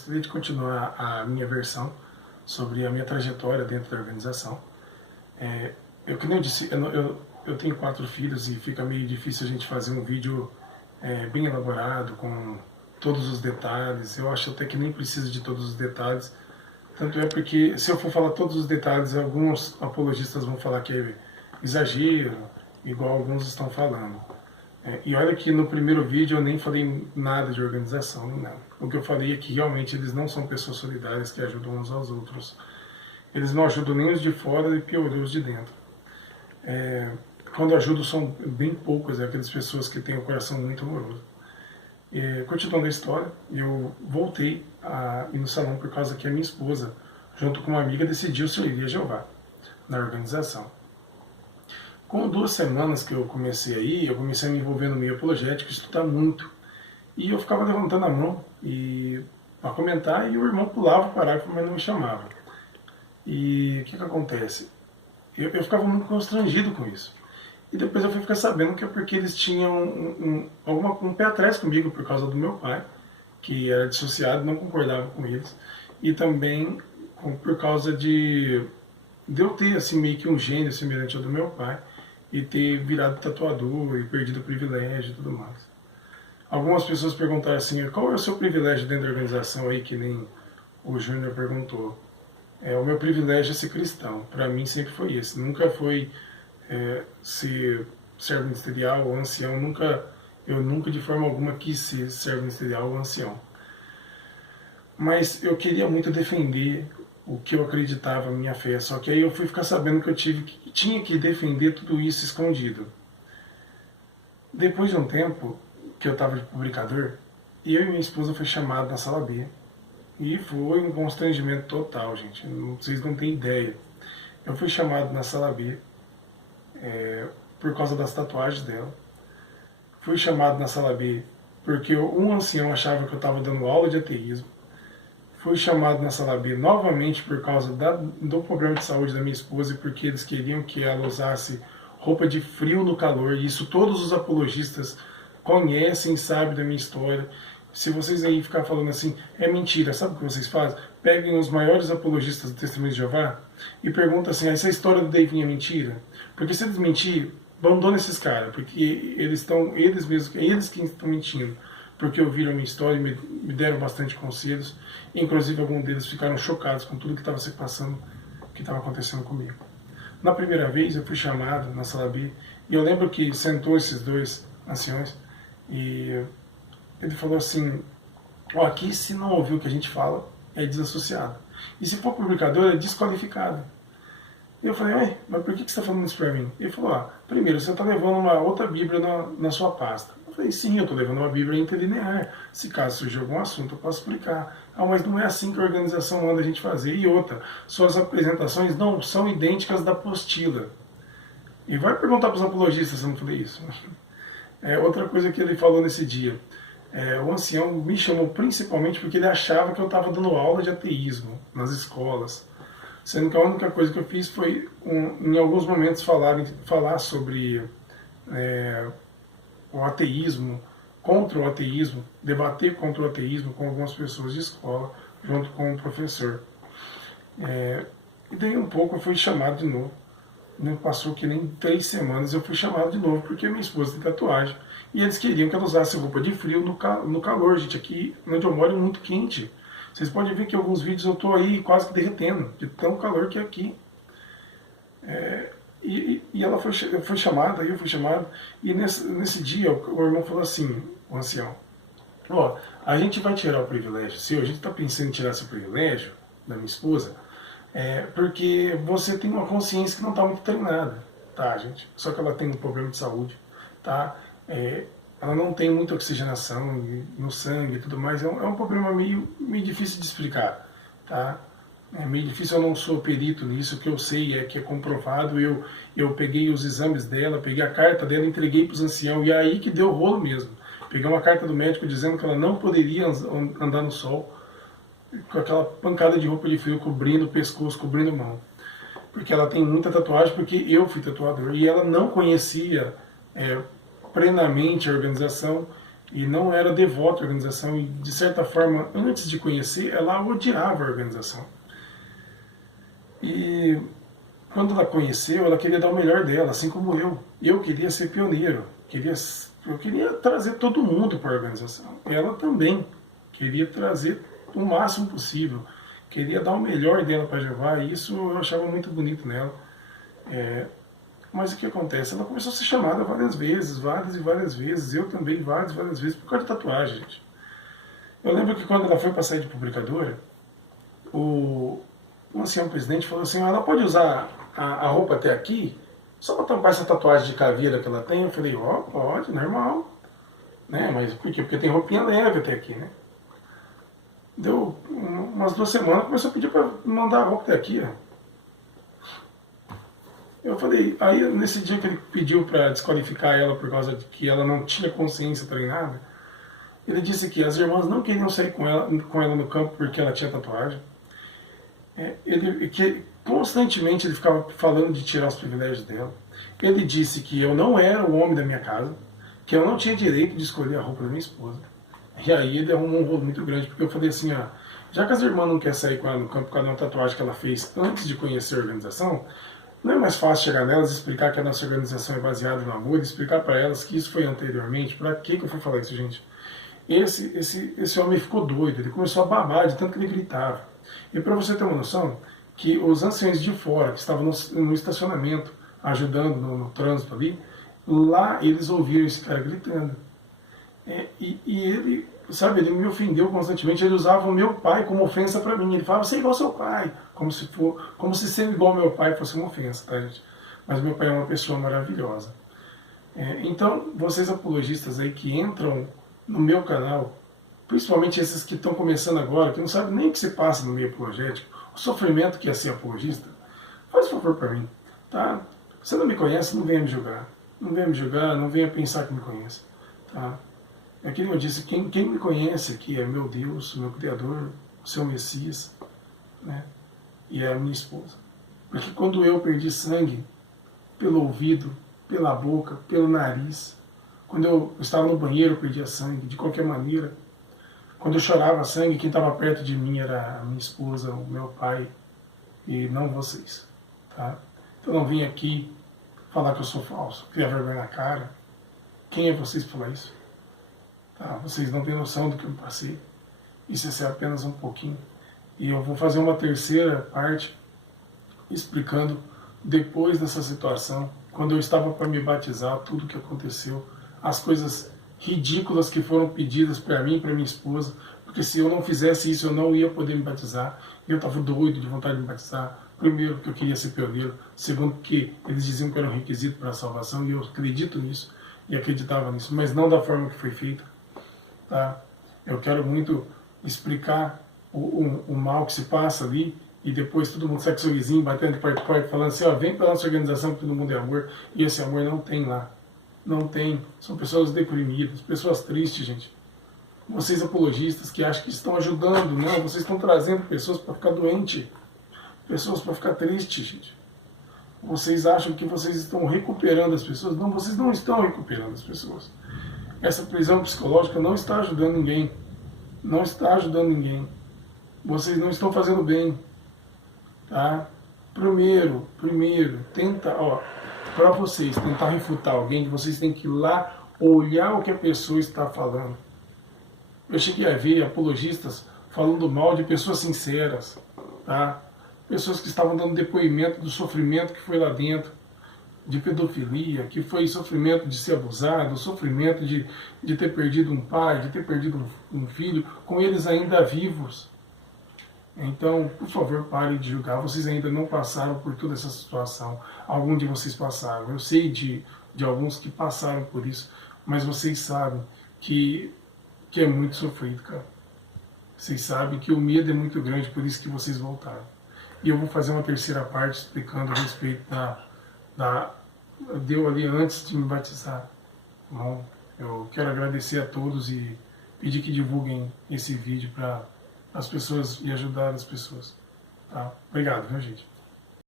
Gostaria de continuar a minha versão sobre a minha trajetória dentro da organização. Como eu disse, eu tenho 4 filhos e fica meio difícil a gente fazer um vídeo bem elaborado, com todos os detalhes. Eu acho até que nem precisa de todos os detalhes. Tanto é porque, se eu for falar todos os detalhes, alguns apologistas vão falar que é exagero, igual alguns estão falando. E olha que no primeiro vídeo eu nem falei nada de organização, não. O que eu falei é que realmente eles não são pessoas solidárias que ajudam uns aos outros. Eles não ajudam nem os de fora e pior os de dentro. Quando eu ajudo são bem poucas, aquelas pessoas que têm o coração muito amoroso. Continuando a história, eu voltei a ir no salão por causa que a minha esposa, junto com uma amiga, decidiu servir a Jeová na organização. Com 2 semanas que eu comecei aí, eu comecei a me envolver no meio apologético, estudar muito. E eu ficava levantando a mão para comentar e o irmão pulava o parágrafo, mas não me chamava. E o que acontece? Eu ficava muito constrangido com isso. E depois eu fui ficar sabendo que é porque eles tinham um pé atrás comigo por causa do meu pai, que era dissociado, não concordava com eles. E também por causa de eu ter assim, meio que um gênio semelhante ao do meu pai, e ter virado tatuador e perdido o privilégio e tudo mais. Algumas pessoas perguntaram assim, qual é o seu privilégio dentro da organização aí, que nem o Júnior perguntou. O meu privilégio é ser cristão. Para mim sempre foi esse. Nunca foi ser servo ministerial ou ancião. Eu nunca de forma alguma quis ser servo ministerial ou ancião. Mas eu queria muito defender o que eu acreditava, a minha fé. Só que aí eu fui ficar sabendo que tinha que defender tudo isso escondido. Depois de um tempo que eu estava de publicador, eu e minha esposa foi chamado na sala B. E foi um constrangimento total, gente. Vocês não têm ideia. Eu fui chamado na sala B por causa das tatuagens dela. Fui chamado na sala B porque um ancião achava que eu estava dando aula de ateísmo. Fui chamado na sala B novamente por causa do problema de saúde da minha esposa e porque eles queriam que ela usasse roupa de frio no calor. E isso todos os apologistas conhecem, sabem da minha história. Se vocês aí ficar falando assim, é mentira, sabe o que vocês fazem? Peguem os maiores apologistas do Testemunho de Jeová e perguntam assim, essa história do Davinho é mentira? Porque se eles mentirem, abandona esses caras, porque eles que estão mentindo. Porque ouviram a minha história e me deram bastante conselhos. Inclusive, alguns deles ficaram chocados com tudo que estava se passando, que estava acontecendo comigo. Na primeira vez, eu fui chamado na sala B, e eu lembro que sentou esses 2 anciões, e ele falou assim, aqui se não ouvir o que a gente fala, é desassociado. E se for publicador, é desqualificado. Eu falei, mas por que você está falando isso para mim? Ele falou, primeiro, você está levando uma outra Bíblia na sua pasta. Eu falei, sim, eu estou levando uma Bíblia interlinear. Se caso surgir algum assunto, eu posso explicar. Mas não é assim que a organização manda a gente fazer. E outra, suas apresentações não são idênticas da apostila. E vai perguntar para os apologistas se eu não falei isso. Outra coisa que ele falou nesse dia. O ancião me chamou principalmente porque ele achava que eu estava dando aula de ateísmo nas escolas. Sendo que a única coisa que eu fiz foi, em alguns momentos, falar sobre o ateísmo, contra o ateísmo, debater contra o ateísmo com algumas pessoas de escola, junto com o professor. E daí um pouco eu fui chamado de novo. Não passou que nem 3 semanas eu fui chamado de novo, porque minha esposa tem tatuagem. E eles queriam que ela usasse roupa de frio no calor, gente. Aqui onde eu moro é muito quente. Vocês podem ver que em alguns vídeos eu estou aí quase que derretendo, de tão calor que é aqui. E ela foi chamada, eu fui chamado, e nesse dia o irmão falou assim, o ancião, a gente vai tirar o privilégio seu, a gente está pensando em tirar esse privilégio da minha esposa, porque você tem uma consciência que não está muito treinada, tá, gente? Só que ela tem um problema de saúde, tá? Ela não tem muita oxigenação no sangue e tudo mais, é um problema meio difícil de explicar, tá? É meio difícil, eu não sou perito nisso, o que eu sei é que é comprovado, eu peguei os exames dela, peguei a carta dela, entreguei para os anciãos, e é aí que deu rolo mesmo. Peguei uma carta do médico dizendo que ela não poderia andar no sol, com aquela pancada de roupa de frio cobrindo o pescoço, cobrindo a mão. Porque ela tem muita tatuagem, porque eu fui tatuador, e ela não conhecia plenamente a organização, e não era devota à organização, e de certa forma, antes de conhecer, ela odiava a organização. E quando ela conheceu, ela queria dar o melhor dela, assim como eu. Eu queria ser pioneiro, eu queria trazer todo mundo para a organização. Ela também queria trazer o máximo possível, queria dar o melhor dela para Jeová, e isso eu achava muito bonito nela. Mas o que acontece? Ela começou a ser chamada várias vezes, várias e várias vezes, eu também várias e várias vezes, por causa de tatuagem, gente. Eu lembro que quando ela foi para sair de publicadora, o ancião presidente falou assim, ela pode usar a roupa até aqui, só para tampar essa tatuagem de caveira que ela tem. Eu falei, ó, pode, normal. Né? Mas por quê? Porque tem roupinha leve até aqui, né? Deu umas 2 semanas, começou a pedir para mandar a roupa até aqui, ó. Eu falei, aí nesse dia que ele pediu para desqualificar ela por causa de que ela não tinha consciência treinada, ele disse que as irmãs não queriam sair com ela no campo porque ela tinha tatuagem. Que constantemente ele ficava falando de tirar os privilégios dela. Ele disse que eu não era o homem da minha casa, que eu não tinha direito de escolher a roupa da minha esposa. E aí ele arrumou um rolo muito grande, porque eu falei assim, já que as irmãs não querem sair com ela no campo por causa de uma tatuagem que ela fez antes de conhecer a organização, não é mais fácil chegar nelas e explicar que a nossa organização é baseada no amor, e explicar para elas que isso foi anteriormente? Para que eu fui falar isso, gente? Esse homem ficou doido, ele começou a babar de tanto que ele gritava. E para você ter uma noção, que os anciões de fora, que estavam no estacionamento, ajudando no trânsito ali, lá eles ouviram esse cara gritando. E ele, sabe, ele me ofendeu constantemente, ele usava o meu pai como ofensa para mim. Ele falava, você é igual ao seu pai, como se ser igual ao meu pai fosse uma ofensa, tá, gente? Mas meu pai é uma pessoa maravilhosa. Então, vocês apologistas aí que entram no meu canal, principalmente esses que estão começando agora, que não sabem nem o que se passa no meio apologético, o sofrimento que é ser apologista, faz um favor para mim, tá? Você não me conhece, não venha me julgar. Não venha me julgar, não venha pensar que me conhece, tá? É que eu disse, quem me conhece aqui é meu Deus, meu Criador, o seu Messias, né? E é a minha esposa. Porque quando eu perdi sangue pelo ouvido, pela boca, pelo nariz, quando eu estava no banheiro, eu perdia sangue, de qualquer maneira. Quando eu chorava sangue, quem estava perto de mim era a minha esposa, o meu pai, e não vocês. Tá? Então não vim aqui falar que eu sou falso, criar vergonha na cara. Quem é vocês para falar isso? Tá? Vocês não têm noção do que eu passei. Isso é apenas um pouquinho. E eu vou fazer uma terceira parte explicando depois dessa situação, quando eu estava para me batizar, tudo o que aconteceu, as coisas ridículas que foram pedidas para mim e para minha esposa, porque se eu não fizesse isso eu não ia poder me batizar. Eu estava doido de vontade de me batizar. Primeiro, porque eu queria ser pioneiro. Segundo, porque eles diziam que era um requisito para a salvação, e eu acredito nisso e acreditava nisso, mas não da forma que foi feita. Tá? Eu quero muito explicar o mal que se passa ali, e depois todo mundo sai com seu vizinho batendo de porta em porta, falando assim, vem para a nossa organização que todo mundo é amor, e esse amor não tem lá. Não tem. São pessoas deprimidas, pessoas tristes, gente. Vocês apologistas que acham que estão ajudando, não, vocês estão trazendo pessoas para ficar doente, pessoas para ficar tristes, gente. Vocês acham que vocês estão recuperando as pessoas? Não, vocês não estão recuperando as pessoas. Essa prisão psicológica não está ajudando ninguém. Não está ajudando ninguém. Vocês não estão fazendo bem. Tá? Primeiro, tenta, para vocês tentar refutar alguém, vocês têm que ir lá olhar o que a pessoa está falando. Eu cheguei a ver apologistas falando mal de pessoas sinceras, tá? Pessoas que estavam dando depoimento do sofrimento que foi lá dentro, de pedofilia, que foi sofrimento de ser abusado, sofrimento de ter perdido um pai, de ter perdido um filho, com eles ainda vivos. Então, por favor, parem de julgar. Vocês ainda não passaram por toda essa situação. Algum de vocês passaram. Eu sei de alguns que passaram por isso, mas vocês sabem que é muito sofrido, cara. Vocês sabem que o medo é muito grande, por isso que vocês voltaram. E eu vou fazer uma terceira parte explicando a respeito deu ali antes de me batizar. Bom, eu quero agradecer a todos e pedir que divulguem esse vídeo para as pessoas e ajudar as pessoas. Tá? Obrigado, viu, gente?